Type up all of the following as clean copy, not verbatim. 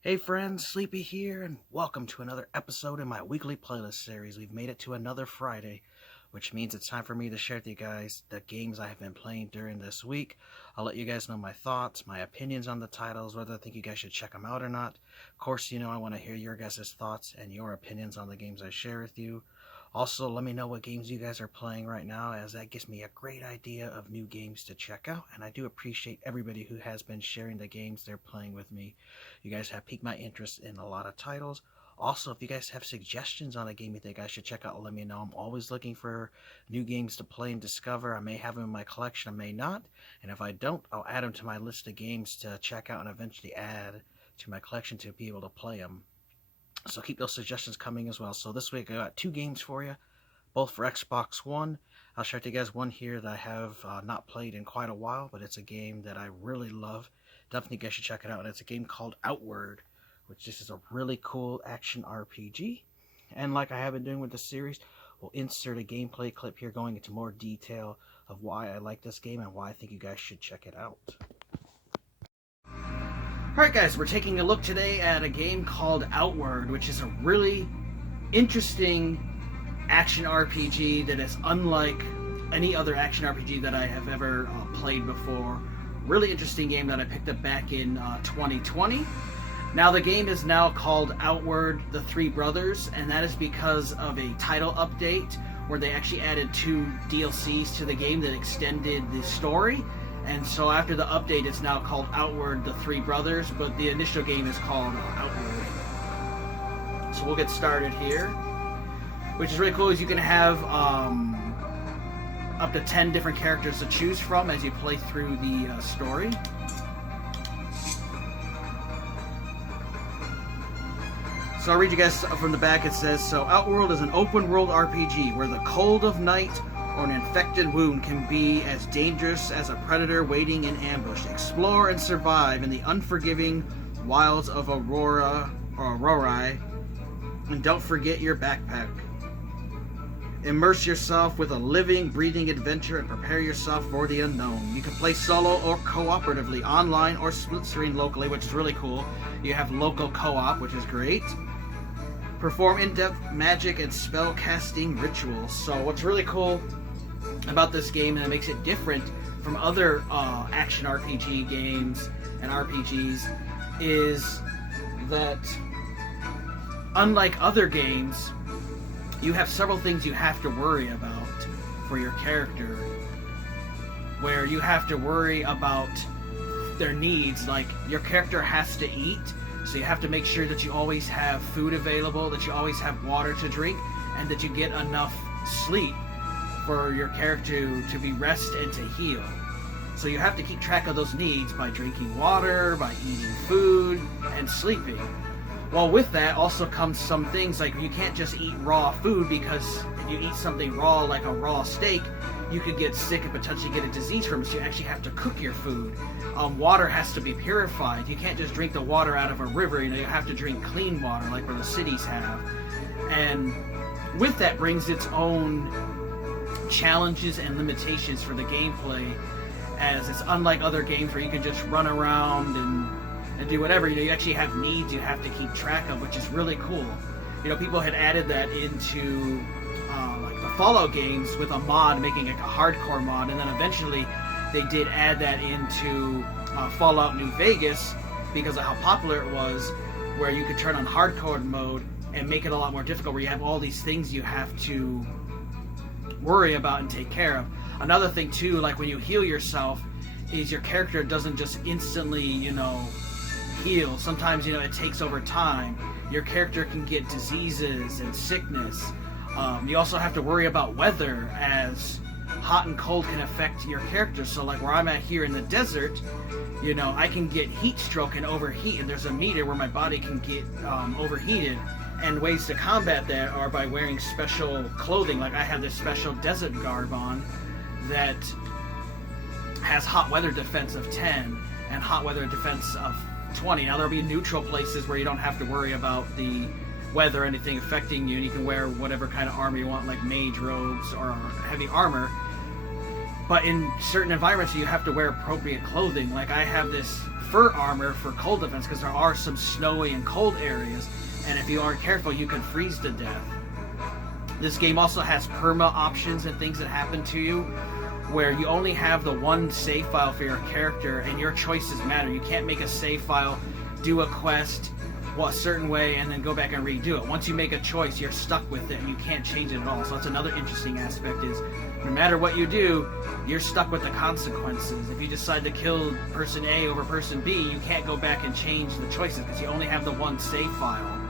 Hey friends, Sleepy here, and welcome to another episode in my weekly playlist series. We've made it to another Friday, which means it's time for me to share with you guys the games I have been playing during this week. I'll let you guys know my thoughts, my opinions on the titles, whether I think you guys should check them out or not. Of course, I want to hear your guys' thoughts and your opinions on the games I share with you. Also, let me know what games you guys are playing right now, as that gives me a great idea of new games to check out, and I do appreciate everybody who has been sharing the games they're playing with me. You guys have piqued my interest in a lot of titles. Also, if you guys have suggestions on a game you think I should check out, let me know. I'm always looking for new games to play and discover. I may have them in my collection, I may not, and if I don't, I'll add them to my list of games to check out and eventually add to my collection to be able to play them. So keep those suggestions coming as well. So this week I got two games for you, both for Xbox One. I'll share with you guys one here that I have not played in quite a while, but it's a game that I really love. Definitely you guys should check it out. And it's a game called Outward, which this is a really cool action RPG. And like I have been doing with the series, we'll insert a gameplay clip here going into more detail of why I like this game and why I think you guys should check it out. Alright guys, we're taking a look today at a game called Outward, which is a really interesting action RPG that is unlike any other action RPG that I have ever played before. Really interesting game that I picked up back in 2020. Now the game is now called Outward: The Three Brothers, and that is because of a title update where they actually added 2 DLCs to the game that extended the story. And so after the update, it's now called Outward: The Three Brothers, but the initial game is called Outward. So we'll get started here. Which is really cool, is you can have up to 10 different characters to choose from as you play through the story. So I'll read you guys from the back. It says, so Outworld is an open world RPG where the cold of night or an infected wound can be as dangerous as a predator waiting in ambush. Explore and survive in the unforgiving wilds of Aurorai, and don't forget your backpack. Immerse yourself with a living, breathing adventure and prepare yourself for the unknown. You can play solo or cooperatively, online or split screen locally, which is really cool. You have local co-op, which is great. Perform in-depth magic and spell casting rituals. So what's really cool about this game, and it makes it different from other action RPG games and RPGs, is that unlike other games, you have several things you have to worry about for your character, where you have to worry about their needs. Like, your character has to eat, so you have to make sure that you always have food available, that you always have water to drink, and that you get enough sleep for your character to be rest and to heal. So you have to keep track of those needs by drinking water, by eating food, and sleeping. Well, with that also comes some things like you can't just eat raw food, because if you eat something raw like a raw steak, you could get sick and potentially get a disease from it. So you actually have to cook your food. Water has to be purified. You can't just drink the water out of a river. You have to drink clean water like where the cities have. And with that brings its own challenges and limitations for the gameplay, as it's unlike other games where you can just run around and do whatever. You actually have needs you have to keep track of, which is really cool. People had added that into like the Fallout games with a mod, making it a hardcore mod, and then eventually they did add that into Fallout New Vegas because of how popular it was, where you could turn on hardcore mode and make it a lot more difficult, where you have all these things you have to worry about and take care of. Another thing too, like when you heal yourself, is your character doesn't just instantly, heal. Sometimes, it takes over time. Your character can get diseases and sickness. You also have to worry about weather, as hot and cold can affect your character. So like where I'm at here in the desert, I can get heat stroke and overheat, and there's a meter where my body can get overheated. And ways to combat that are by wearing special clothing. Like I have this special desert garb on that has hot weather defense of 10 and hot weather defense of 20. Now there'll be neutral places where you don't have to worry about the weather or anything affecting you, and you can wear whatever kind of armor you want, like mage robes or heavy armor. But in certain environments, you have to wear appropriate clothing. Like I have this fur armor for cold defense because there are some snowy and cold areas, and if you aren't careful, you can freeze to death. This game also has perma options and things that happen to you, where you only have the one save file for your character, and your choices matter. You can't make a save file, do a quest a certain way, and then go back and redo it. Once you make a choice, you're stuck with it, and you can't change it at all. So that's another interesting aspect, is no matter what you do, you're stuck with the consequences. If you decide to kill person A over person B, you can't go back and change the choices because you only have the one save file.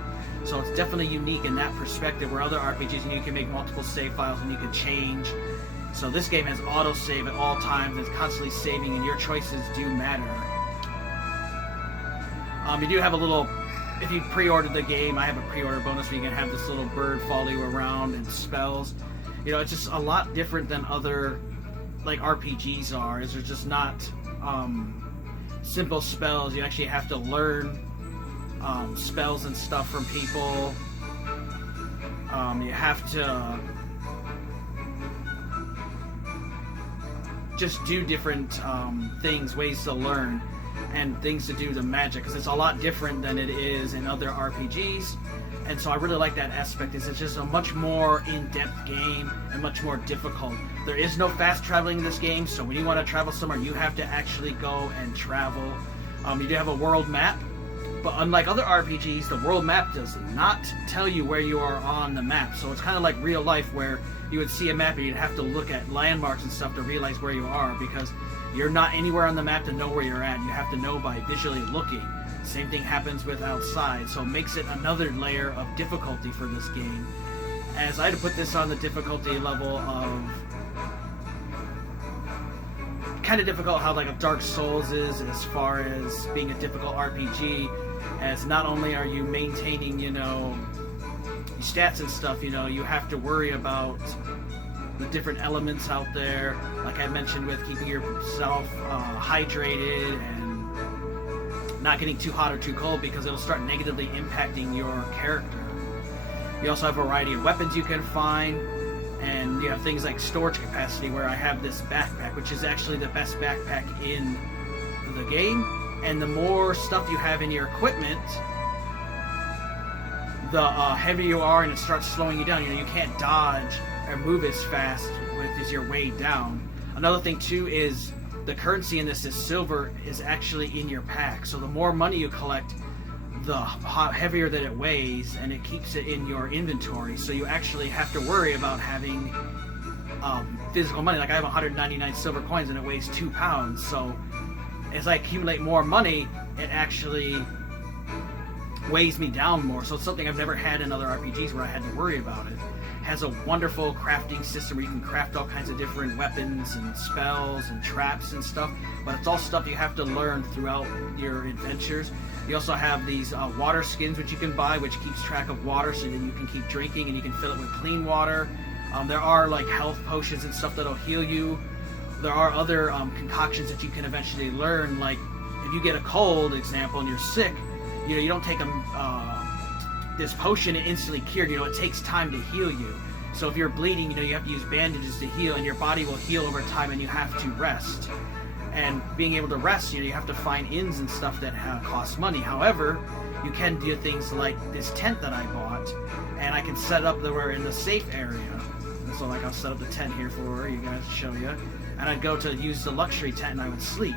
So it's definitely unique in that perspective, where other RPGs, you can make multiple save files and you can change. So this game has autosave at all times, and it's constantly saving, and your choices do matter. You do have a little, if you pre-ordered the game, I have a pre-order bonus where you can have this little bird follow you around and spells. You know, it's just a lot different than other, like, RPGs are. Is there's just not simple spells. You actually have to learn spells and stuff from people. You have to just do different things, ways to learn, and things to do the magic, because it's a lot different than it is in other RPGs. And so I really like that aspect, is it's just a much more in-depth game and much more difficult. There is no fast traveling in this game, so when you want to travel somewhere, you have to actually go and travel. You do have a world map, but unlike other RPGs, the world map does not tell you where you are on the map. So it's kind of like real life, where you would see a map and you'd have to look at landmarks and stuff to realize where you are, because you're not anywhere on the map to know where you're at. You have to know by visually looking. Same thing happens with outside, so it makes it another layer of difficulty for this game. As I had to put this on the difficulty level of kind of difficult, how like a Dark Souls is, as far as being a difficult RPG, as not only are you maintaining, you know, stats and stuff, you know, you have to worry about the different elements out there, like I mentioned, with keeping yourself hydrated and not getting too hot or too cold, because it'll start negatively impacting your character. You also have a variety of weapons you can find, and you have things like storage capacity, where I have this backpack, which is actually the best backpack in the game. And the more stuff you have in your equipment, the heavier you are, and it starts slowing you down. You know, you can't dodge or move as fast as you're weighed down. Another thing too is the currency in this is silver is actually in your pack. So the more money you collect, the heavier that it weighs, and it keeps it in your inventory. So you actually have to worry about having physical money. Like I have 199 silver coins and it weighs 2 pounds. So as I accumulate more money, it actually weighs me down more. So it's something I've never had in other RPGs where I had to worry about it. It has a wonderful crafting system where you can craft all kinds of different weapons and spells and traps and stuff, but it's all stuff you have to learn throughout your adventures. You also have these water skins which you can buy, which keeps track of water so that you can keep drinking and you can fill it with clean water. There are like health potions and stuff that'll heal you. There are other concoctions that you can eventually learn, like if you get a cold, example, and you're sick, you know, you don't take this potion and instantly cured. You know, it takes time to heal you. So if you're bleeding, you know, you have to use bandages to heal, and your body will heal over time, and you have to rest. And being able to rest, you know, you have to find inns and stuff that cost money. However, you can do things like this tent that I bought, and I can set up that we're in the safe area. And so, like, I'll set up the tent here for you guys to show you, and I'd go to use the luxury tent, and I would sleep.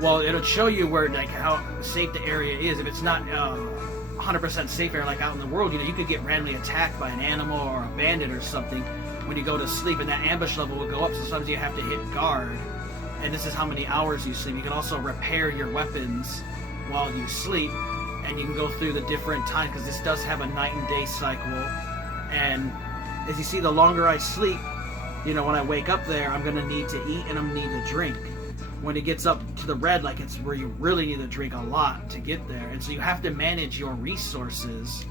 Well, it'll show you where, like, how safe the area is. If it's not 100% safe area, like out in the world, you know, you could get randomly attacked by an animal or a bandit or something when you go to sleep, and that ambush level will go up. So sometimes you have to hit guard, and this is how many hours you sleep. You can also repair your weapons while you sleep, and you can go through the different times, because this does have a night and day cycle. And as you see, the longer I sleep, you know, when I wake up there, I'm going to need to eat and I'm going to need to drink. When it gets up to the red, like, it's where you really need to drink a lot to get there. And so you have to manage your resources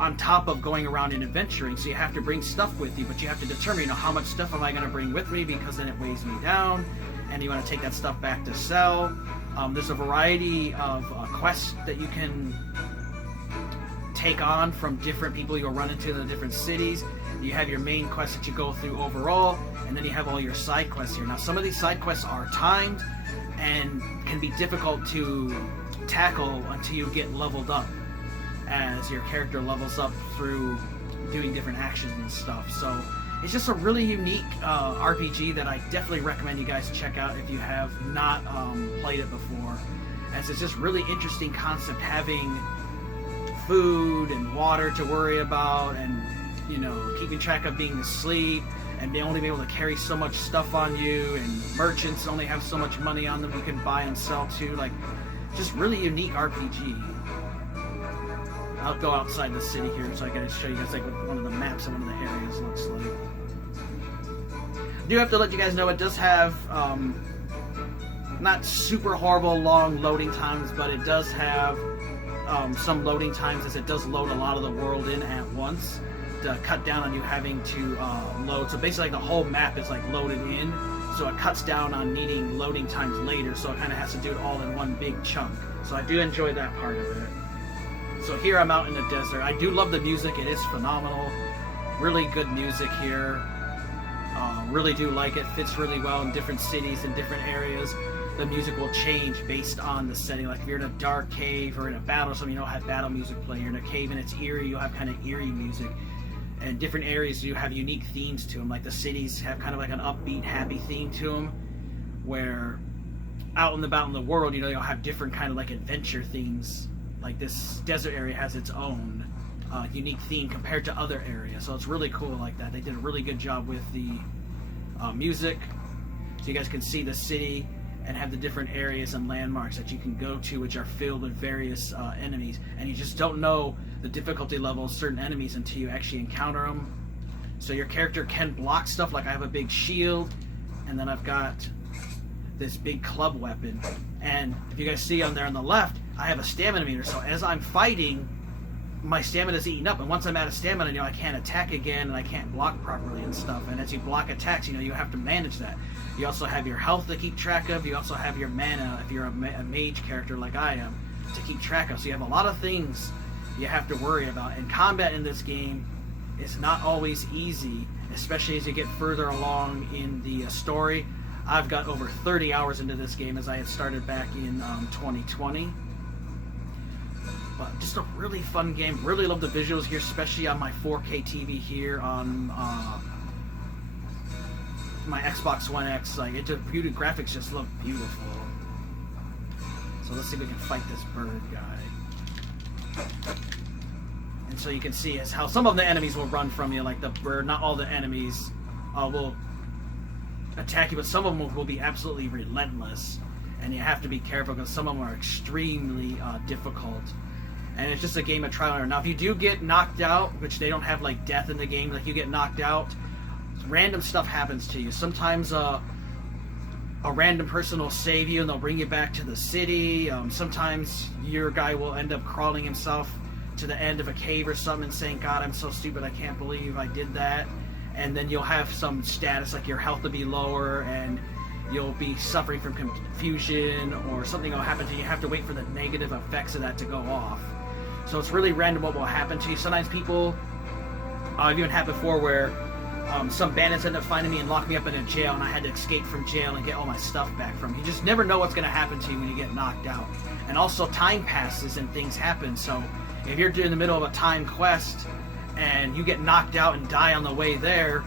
on top of going around and adventuring. So you have to bring stuff with you, but you have to determine, you know, how much stuff am I going to bring with me, because then it weighs me down, and you want to take that stuff back to sell. There's a variety of quests that you can take on from different people you'll run into in the different cities. You have your main quest that you go through overall, and then you have all your side quests here. Now, some of these side quests are timed and can be difficult to tackle until you get leveled up, as your character levels up through doing different actions and stuff. So it's just a really unique RPG that I definitely recommend you guys check out if you have not played it before, as it's just really interesting concept, having food and water to worry about, and you know, keeping track of being asleep, and they only be able to carry so much stuff on you, and merchants only have so much money on them you can buy and sell to. Like, just really unique RPG. I'll go outside the city here so I can show you guys like what one of the maps of one of the areas looks like. I do have to let you guys know it does have not super horrible long loading times, but it does have some loading times, as it does load a lot of the world in at once to cut down on you having to load. So basically, like, the whole map is like loaded in, so it cuts down on needing loading times later, so it kind of has to do it all in one big chunk. So I do enjoy that part of it. So here I'm out in the desert. I do love the music. It is phenomenal. Really good music here. Really do like it. Fits really well in different cities and different areas. The music will change based on the setting. Like if you're in a dark cave or in a battle or something, you'll have battle music play. You're in a cave and it's eerie, you'll have kind of eerie music. And different areas, you have unique themes to them. Like the cities have kind of like an upbeat, happy theme to them, where out and about in the world, you know, you'll have different kind of like adventure themes. Like this desert area has its own unique theme compared to other areas. So it's really cool like that. They did a really good job with the music. So you guys can see the city and have the different areas and landmarks that you can go to, which are filled with various enemies. And you just don't know the difficulty level of certain enemies until you actually encounter them. So your character can block stuff. Like I have a big shield, and then I've got this big club weapon. And if you guys see on there on the left, I have a stamina meter. So as I'm fighting, my stamina is eating up, and once I'm out of stamina, you know, I can't attack again, and I can't block properly and stuff. And as you block attacks, you know, you have to manage that. You also have your health to keep track of. You also have your mana, if you're a mage character like I am, to keep track of. So you have a lot of things you have to worry about. And combat in this game is not always easy, especially as you get further along in the story. I've got over 30 hours into this game, as I had started back in 2020. But just a really fun game. Really love the visuals here, especially on my 4K TV here on my Xbox One X. Like, it just, beauty graphics just look beautiful. So let's see if we can fight this bird guy. And so you can see is how some of the enemies will run from you, like the bird. Not all the enemies will attack you, but some of them will be absolutely relentless. And you have to be careful because some of them are extremely difficult. And it's just a game of trial and error. Now, if you do get knocked out, which they don't have like death in the game, like you get knocked out, random stuff happens to you. Sometimes a random person will save you and they'll bring you back to the city. Sometimes your guy will end up crawling himself to the end of a cave or something and saying, God, I'm so stupid, I can't believe I did that. And then you'll have some status, like your health will be lower and you'll be suffering from confusion, or something will happen to you. You have to wait for the negative effects of that to go off. So it's really random what will happen to you. Sometimes people, I've even had before where some bandits end up finding me and lock me up in a jail, and I had to escape from jail and get all my stuff back from. You just never know what's going to happen to you when you get knocked out. And also time passes and things happen. So if you're in the middle of a time quest and you get knocked out and die on the way there,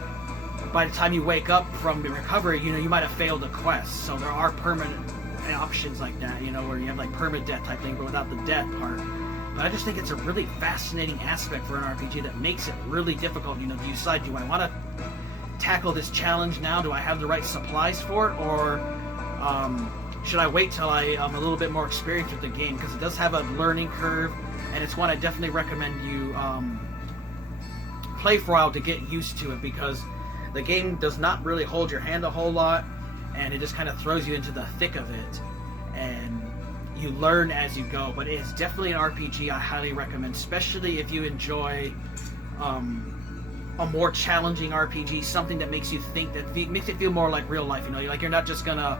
by the time you wake up from the recovery, you know, you might have failed the quest. So there are permanent options like that, you know, where you have like permadeath type thing, but without the death part. But I just think it's a really fascinating aspect for an RPG that makes it really difficult. You know, do you decide, do I want to tackle this challenge now? Do I have the right supplies for it? Or should I wait till I'm a little bit more experienced with the game? Because it does have a learning curve, and it's one I definitely recommend you play for a while to get used to it, because the game does not really hold your hand a whole lot, and it just kind of throws you into the thick of it, and you learn as you go. But it is definitely an RPG I highly recommend, especially if you enjoy a more challenging RPG, something that makes you think, that makes it feel more like real life. You know, you're not just gonna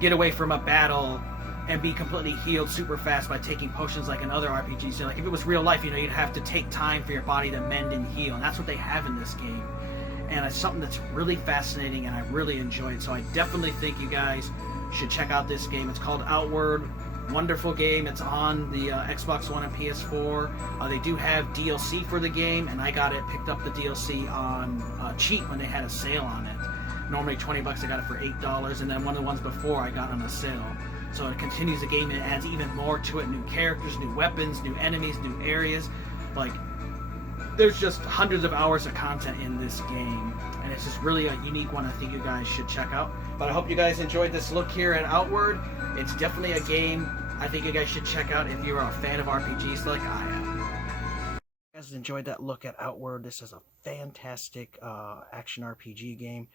get away from a battle and be completely healed super fast by taking potions like in other RPGs. So like if it was real life, you'd have to take time for your body to mend and heal, and that's what they have in this game. And it's something that's really fascinating, and I really enjoy it. So I definitely think you guys should check out this game. It's called Outward. Wonderful game. It's on the Xbox One and PS4. They do have DLC for the game, and I picked up the DLC on cheap when they had a sale on it. Normally $20, I got it for $8, and then one of the ones before I got on a sale. So it continues the game and adds even more to it. New characters, new weapons, new enemies, new areas. Like, there's just hundreds of hours of content in this game, and it's just really a unique one I think you guys should check out. But I hope you guys enjoyed this look here at Outward. It's definitely a game I think you guys should check out if you're a fan of RPGs like I am. You guys enjoyed that look at Outward. This is a fantastic action RPG game.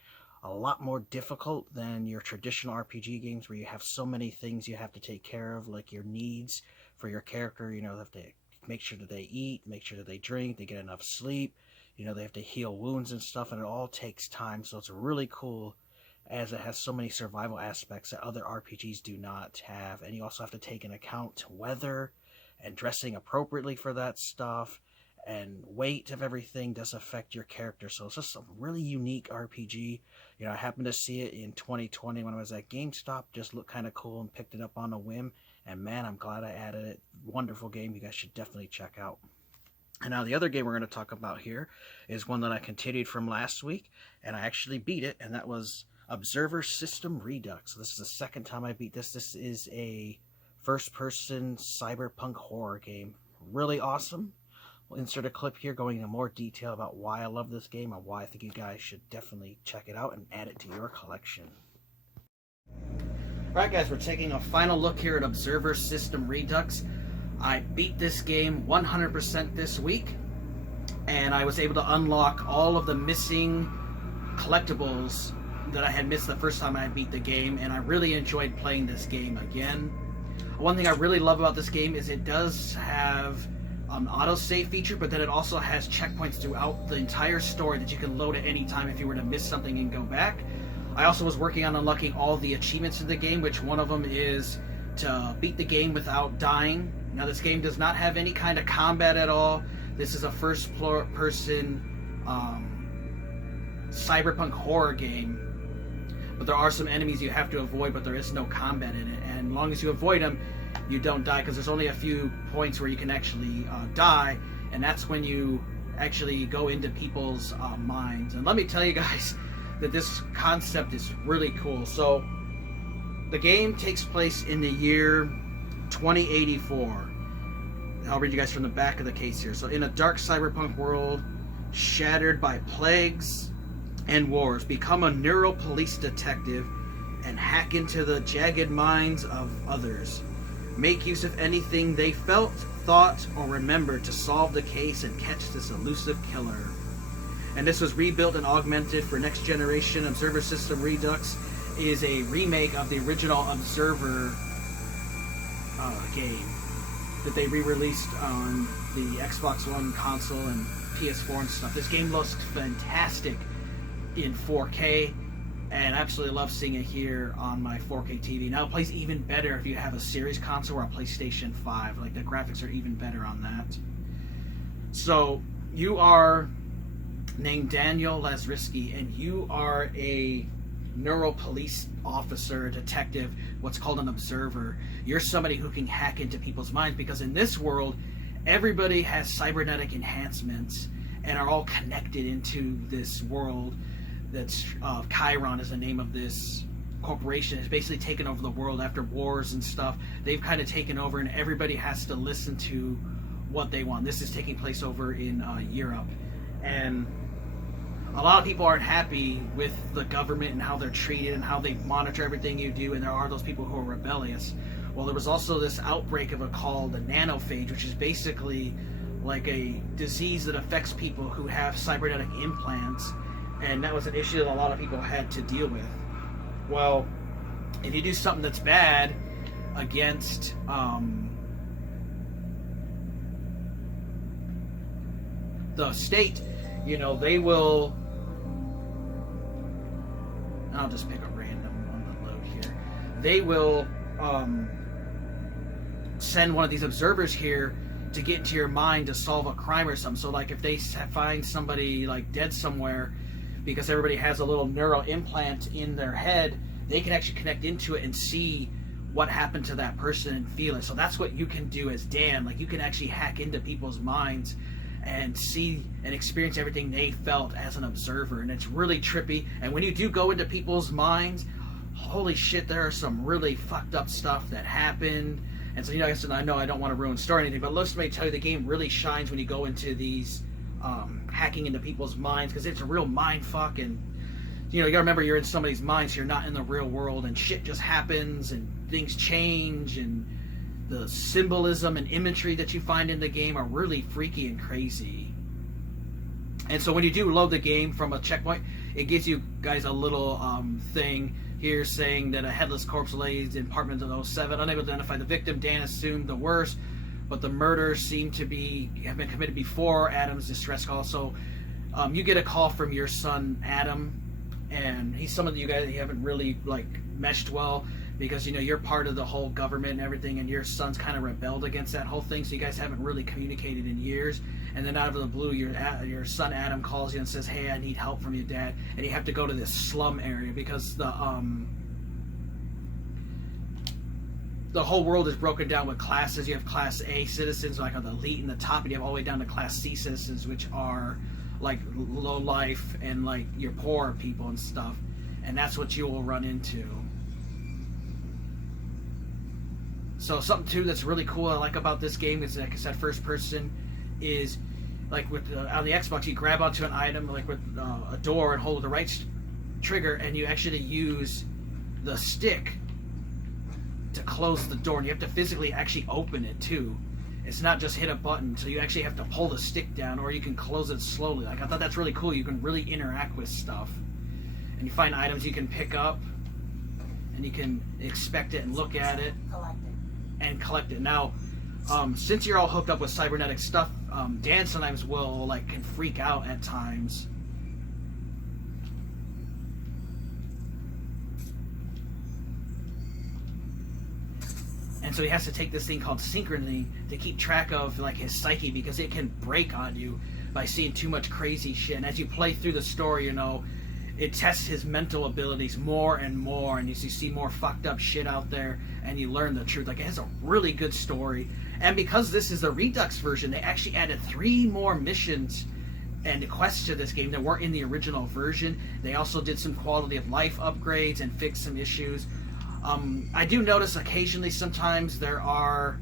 A lot more difficult than your traditional RPG games where you have so many things you have to take care of, like your needs for your character. You know, they have to make sure that they eat, make sure that they drink, they get enough sleep. You know, they have to heal wounds and stuff, and it all takes time. So it's really cool as it has so many survival aspects that other RPGs do not have. And you also have to take into account weather and dressing appropriately for that stuff. And weight of everything does affect your character. So it's just a really unique RPG. You know, I happened to see it in 2020 when I was at GameStop. Just looked kind of cool and picked it up on a whim. And man, I'm glad I added it. Wonderful game. You guys should definitely check out. And now the other game we're going to talk about here is one that I continued from last week. And I actually beat it. And that was Observer System Redux. So this is the second time I beat this. This is a first-person cyberpunk horror game. Really awesome. We'll insert a clip here going into more detail about why I love this game and why I think you guys should definitely check it out and add it to your collection. Alright guys, we're taking a final look here at Observer System Redux. I beat this game 100% this week, and I was able to unlock all of the missing collectibles that I had missed the first time I beat the game, and I really enjoyed playing this game again. One thing I really love about this game is it does have autosave feature, but then it also has checkpoints throughout the entire story that you can load at any time if you were to miss something and go back. I also was working on unlocking all the achievements in the game, which one of them is to beat the game without dying. Now this game does not have any kind of combat at all. This is a first-person cyberpunk horror game, but there are some enemies you have to avoid, but there is no combat in it, and as long as you avoid them, you don't die, because there's only a few points where you can actually die, and that's when you actually go into people's minds. And let me tell you guys that this concept is really cool. So the game takes place in the year 2084. I'll read you guys from the back of the case here. So in a dark cyberpunk world shattered by plagues and wars, become a neural police detective and hack into the jagged minds of others. Make use of anything they felt, thought, or remembered to solve the case and catch this elusive killer. And this was rebuilt and augmented for next generation. Observer System Redux is a remake of the original Observer game that they re-released on the Xbox One console and PS4 and stuff. This game looks fantastic in 4K, and I absolutely love seeing it here on my 4K TV. Now it plays even better if you have a Series console or a PlayStation 5. Like, the graphics are even better on that. So you are named Daniel Lazrisky, and you are a neural police officer, detective, what's called an observer. You're somebody who can hack into people's minds, because in this world, everybody has cybernetic enhancements and are all connected into this world. That's Chiron is the name of this corporation. It's basically taken over the world after wars and stuff. They've kind of taken over, and everybody has to listen to what they want. This is taking place over in Europe, and a lot of people aren't happy with the government and how they're treated and how they monitor everything you do, and there are those people who are rebellious. Well, there was also this outbreak of a called the nanophage, which is basically like a disease that affects people who have cybernetic implants, and that was an issue that a lot of people had to deal with. Well, if you do something that's bad against the state, you know, they will... I'll just pick a random one to load here. They will send one of these observers here to get into your mind to solve a crime or something. So like if they find somebody like dead somewhere, because everybody has a little neural implant in their head, they can actually connect into it and see what happened to that person and feel it. So that's what you can do as Dan. Like you can actually hack into people's minds and see and experience everything they felt as an observer, and it's really trippy. And when you do go into people's minds, holy shit, there are some really fucked up stuff that happened. And so, you know, I know I don't want to ruin story or anything, but let me tell you, the game really shines when you go into these hacking into people's minds, because it's a real mind fuck. And you know, you gotta remember, you're in somebody's minds, so you're not in the real world, and shit just happens and things change, and the symbolism and imagery that you find in the game are really freaky and crazy. And so when you do load the game from a checkpoint, it gives you guys a little thing here saying that a headless corpse lays in apartment of 07, unable to identify the victim. Dan assumed the worst, but the murders seem to have been committed before Adam's distress call. So you get a call from your son Adam, and he's some of you guys that you haven't really like meshed well, because you know you're part of the whole government and everything, and your son's kind of rebelled against that whole thing, so you guys haven't really communicated in years. And then out of the blue, your son Adam calls you and says, "Hey, I need help from you, Dad." And you have to go to this slum area because the whole world is broken down with classes. You have Class A citizens, like on the elite in the top, and you have all the way down to Class C citizens, which are like low life and like your poor people and stuff. And that's what you will run into. So something too that's really cool I like about this game is, like I said, first person, is like with on the Xbox, you grab onto an item like with a door and hold the right trigger, and you actually use the stick to close the door, and you have to physically actually open it too. It's not just hit a button, so you actually have to pull the stick down, or you can close it slowly. Like I thought that's really cool. You can really interact with stuff, and you find items you can pick up, and you can inspect it and look at it and collect it. Now, since you're all hooked up with cybernetic stuff, Dan sometimes can freak out at times. And so he has to take this thing called synchrony to keep track of like his psyche, because it can break on you by seeing too much crazy shit. And as you play through the story, you know, it tests his mental abilities more and more, and you see more fucked up shit out there, and you learn the truth. Like, it has a really good story. And because this is the Redux version, they actually added 3 more missions and quests to this game that weren't in the original version. They also did some quality of life upgrades and fixed some issues. I do notice occasionally sometimes there are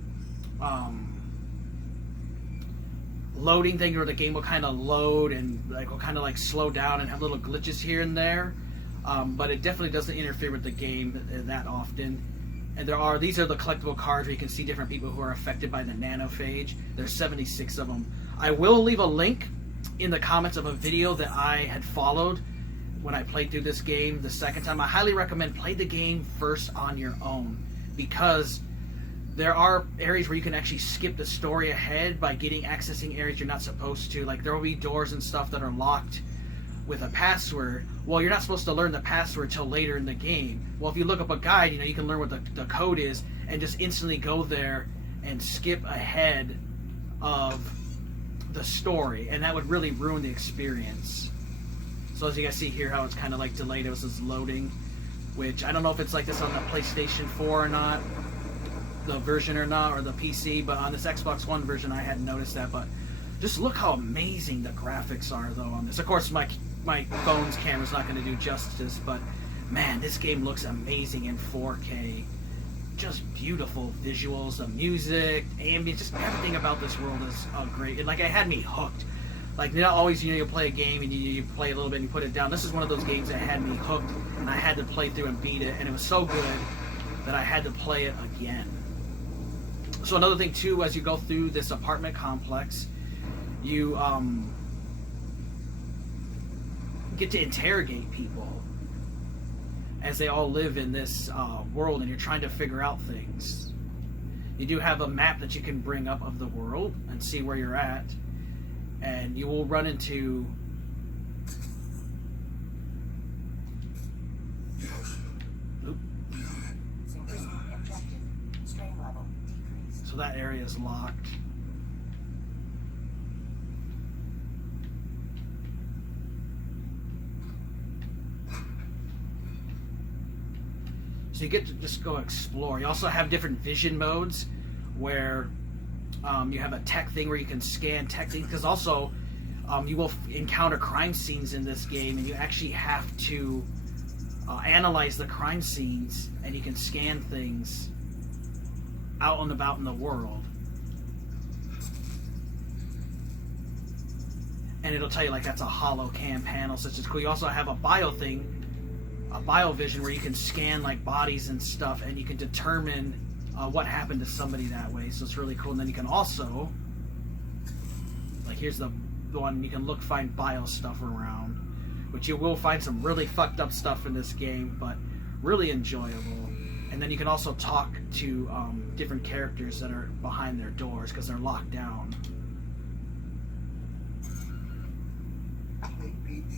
loading things where the game will kind of load and will kind of slow down and have little glitches here and there, but it definitely doesn't interfere with the game that often. And these are the collectible cards where you can see different people who are affected by the nanophage. There's 76 of them. I will leave a link in the comments of a video that I had followed when I played through this game the second time. I highly recommend play the game first on your own, because there are areas where you can actually skip the story ahead by accessing areas you're not supposed to. Like, there will be doors and stuff that are locked with a password. Well, you're not supposed to learn the password till later in the game. Well, if you look up a guide, you can learn what the code is and just instantly go there and skip ahead of the story, and that would really ruin the experience. So as you guys see here, how it's kind of delayed, it was just loading, which I don't know if it's like this on the PlayStation 4 or not, the version or not, or the PC, but on this Xbox One version I hadn't noticed that. But just look how amazing the graphics are though on this. Of course my phone's camera's not going to do justice, but man, this game looks amazing in 4K. Just beautiful visuals, the music, ambience, just everything about this world is great. It had me hooked. Not always, you play a game and you play a little bit and you put it down. This is one of those games that had me hooked, and I had to play through and beat it, and it was so good that I had to play it again. So another thing too, as you go through this apartment complex, you get to interrogate people as they all live in this world, and you're trying to figure out things. You do have a map that you can bring up of the world and see where you're at. And you will run into so that area is locked. So you get to just go explore. You also have different vision modes where you have a tech thing where you can scan tech things, because also you will encounter crime scenes in this game, and you actually have to analyze the crime scenes, and you can scan things out and about in the world. And it'll tell you like that's a hollow cam panel, so it's just cool. You also have a bio thing, a bio vision, where you can scan like bodies and stuff, and you can determine what happened to somebody that way. So it's really cool. And then you can also, like, here's the one, you can find bio stuff around, which you will find some really fucked up stuff in this game, but really enjoyable. And then you can also talk to different characters that are behind their doors because they're locked down. Hey, P.D.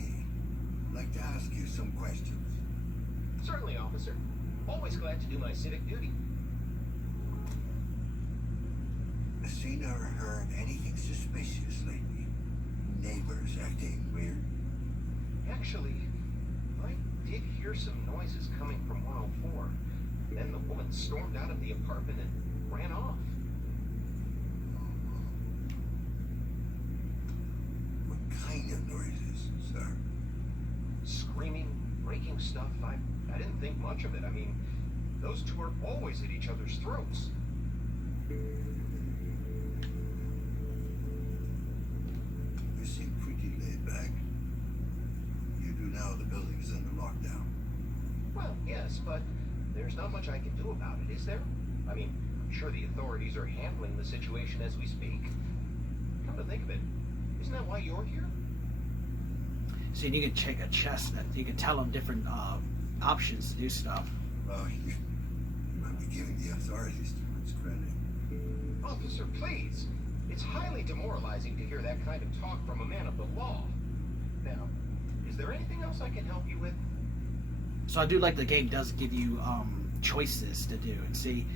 I'd like to ask you some questions. Certainly, officer. Always glad to do my civic duty. Seen or heard anything suspicious lately? Neighbors acting weird? Actually, I did hear some noises coming from 104. Then the woman stormed out of the apartment and ran off. What kind of noises, sir? Screaming, breaking stuff. I didn't think much of it. I mean, those two are always at each other's throats. You seem pretty laid back. You do now the building is under lockdown. Well, yes, but there's not much I can do about it, is there? I mean, I'm sure the authorities are handling the situation as we speak. Come to think of it, isn't that why you're here? So you can check a chest that you can tell them different options to do stuff. Well, you might be giving the authorities too much credit. Officer, please. It's highly demoralizing to hear that kind of talk from a man of the law. Now, is there anything else I can help you with? So I do like the game does give you choices to do. And see,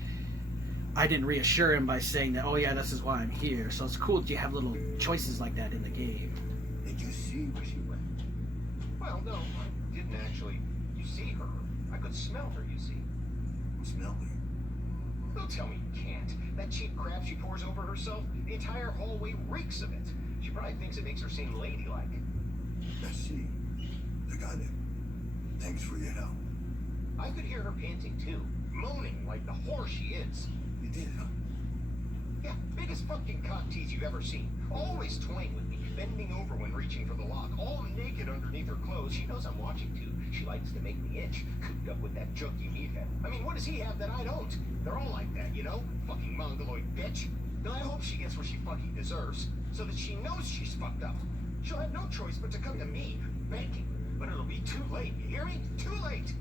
I didn't reassure him by saying that, oh yeah, this is why I'm here. So it's cool that you have little choices like that in the game. Did you see where she went? Well, no, I didn't actually. You see her. I could smell her, you see. Smell her. Don't tell me you can't. That cheap crap she pours over herself, the entire hallway reeks of it. She probably thinks it makes her seem ladylike. I see. I got it. Thanks for your help. I could hear her panting too, moaning like the whore she is. You did, huh? Yeah, biggest fucking cock tease you've ever seen. Always toying with me, bending over when reaching for the lock, all naked underneath her clothes. She knows I'm watching too. She likes to make me itch, cooped up with that junky meathead. I mean, what does he have that I don't? They're all like that, you know? Fucking mongoloid bitch. Now I hope she gets what she fucking deserves, so that she knows she's fucked up. She'll have no choice but to come to me, begging. But it'll be too late, you hear me? Too late!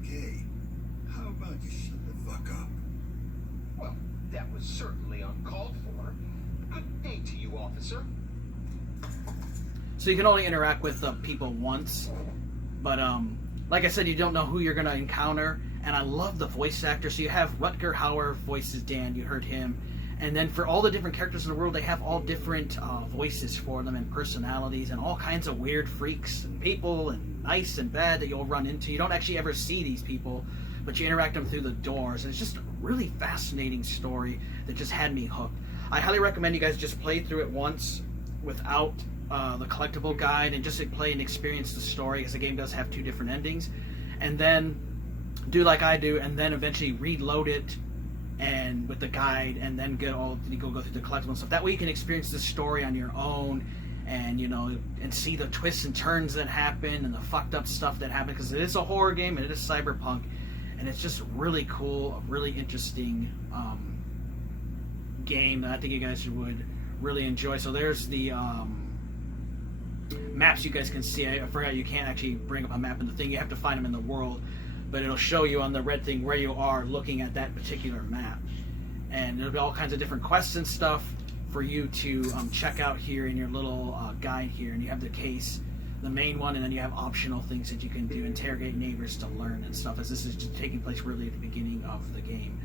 Okay. How about you shut the fuck up? Well, that was certainly uncalled for. Good day to you, officer. So you can only interact with people once, but like I said, you don't know who you're going to encounter, and I love the voice actor. So you have Rutger Hauer voices Dan, you heard him, and then for all the different characters in the world, they have all different voices for them and personalities and all kinds of weird freaks and people and nice and bad that you'll run into. You don't actually ever see these people, but you interact them through the doors, and it's just a really fascinating story that just had me hooked. I highly recommend you guys just play through it once without the collectible guide and just play and experience the story, because the game does have two different endings, and then do like I do, and then eventually reload it and with the guide, and then go through the collectible and stuff. That way you can experience the story on your own, and and see the twists and turns that happen and the fucked up stuff that happened, because it is a horror game and it is cyberpunk, and it's just really cool, a really interesting game that I think you guys would really enjoy. So there's the maps you guys can see. I forgot you can't actually bring up a map in the thing. You have to find them in the world, but it'll show you on the red thing where you are looking at that particular map, and there'll be all kinds of different quests and stuff for you to check out here in your little guide here. And you have the case the main one, and then you have optional things that you can do, interrogate neighbors to learn and stuff, as this is just taking place really at the beginning of the game.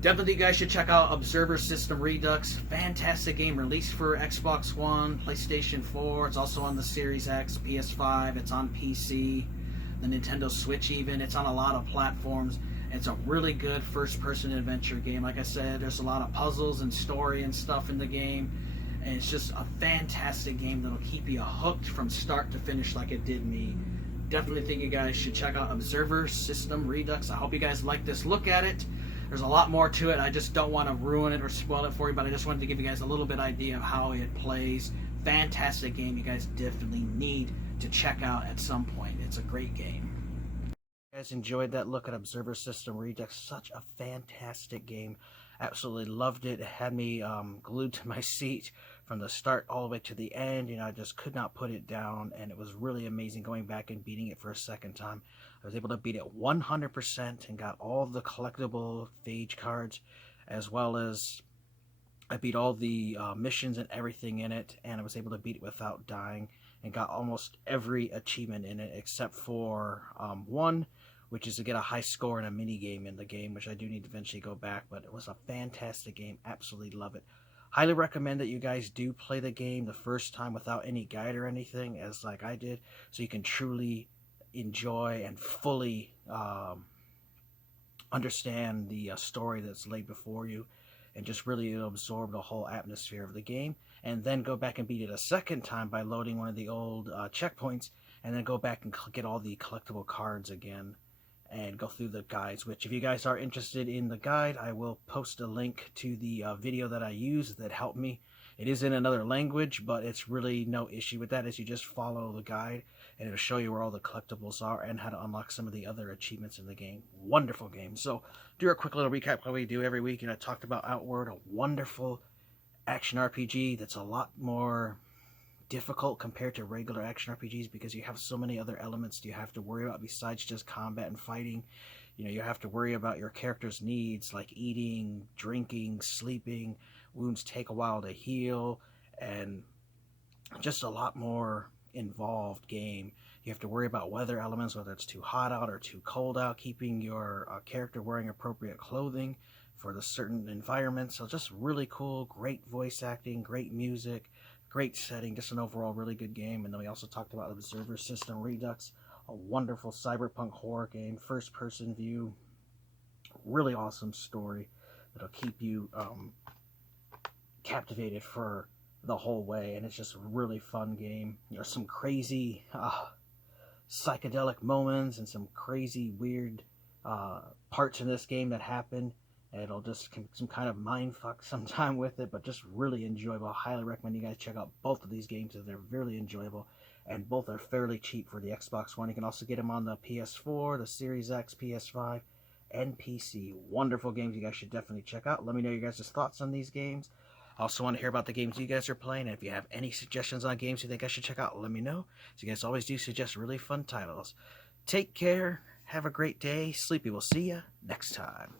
Definitely, you guys should check out Observer System Redux. Fantastic game, released for Xbox One, PlayStation 4. It's also on the Series X, PS5. It's on PC, the Nintendo Switch even. It's on a lot of platforms. It's a really good first-person adventure game. Like I said, there's a lot of puzzles and story and stuff in the game. And it's just a fantastic game that'll keep you hooked from start to finish like it did me. Definitely think you guys should check out Observer System Redux. I hope you guys like this look at it. There's a lot more to it. I just don't want to ruin it or spoil it for you, but I just wanted to give you guys a little bit idea of how it plays. Fantastic game. You guys definitely need to check out at some point. It's a great game. You guys enjoyed that look at Observer System Redux. Such a fantastic game. Absolutely loved it. It had me glued to my seat from the start all the way to the end. You know, I just could not put it down, and it was really amazing going back and beating it for a second time. I was able to beat it 100% and got all the collectible phage cards, as well as I beat all the missions and everything in it, and I was able to beat it without dying and got almost every achievement in it except for one, which is to get a high score in a mini game in the game, which I do need to eventually go back. But it was a fantastic game. Absolutely love it. Highly recommend that you guys do play the game the first time without any guide or anything, as like I did, so you can truly enjoy and fully understand the story that's laid before you, and just really absorb the whole atmosphere of the game. And then go back and beat it a second time by loading one of the old checkpoints, and then go back and get all the collectible cards again and go through the guides, which if you guys are interested in the guide, I will post a link to the video that I use that helped me. It is in another language, but it's really no issue with that, as you just follow the guide and it'll show you where all the collectibles are and how to unlock some of the other achievements in the game. Wonderful game. So do a quick little recap like we do every week. I talked about Outward, a wonderful action RPG that's a lot more difficult compared to regular action RPGs, because you have so many other elements you have to worry about besides just combat and fighting. You know, you have to worry about your character's needs like eating, drinking, sleeping. Wounds take a while to heal, and just a lot more involved game. You have to worry about weather elements, whether it's too hot out or too cold out, keeping your character wearing appropriate clothing for the certain environments. So just really cool, great voice acting, great music, great setting, just an overall really good game. And then we also talked about Observer System Redux, a wonderful cyberpunk horror game, first-person view, really awesome story that'll keep you captivated for the whole way, and it's just a really fun game. There's some crazy psychedelic moments and some crazy weird parts in this game that happen. It'll just some kind of mind fuck sometime with it, but just really enjoyable. I highly recommend you guys check out both of these games, as they're really enjoyable, and both are fairly cheap for the Xbox One. You can also get them on the PS4, the Series X, PS5, and PC. Wonderful games you guys should definitely check out. Let me know your guys' thoughts on these games. I also want to hear about the games you guys are playing, and if you have any suggestions on games you think I should check out, let me know. So you guys always do suggest really fun titles. Take care. Have a great day. Sleepy. We'll see you next time.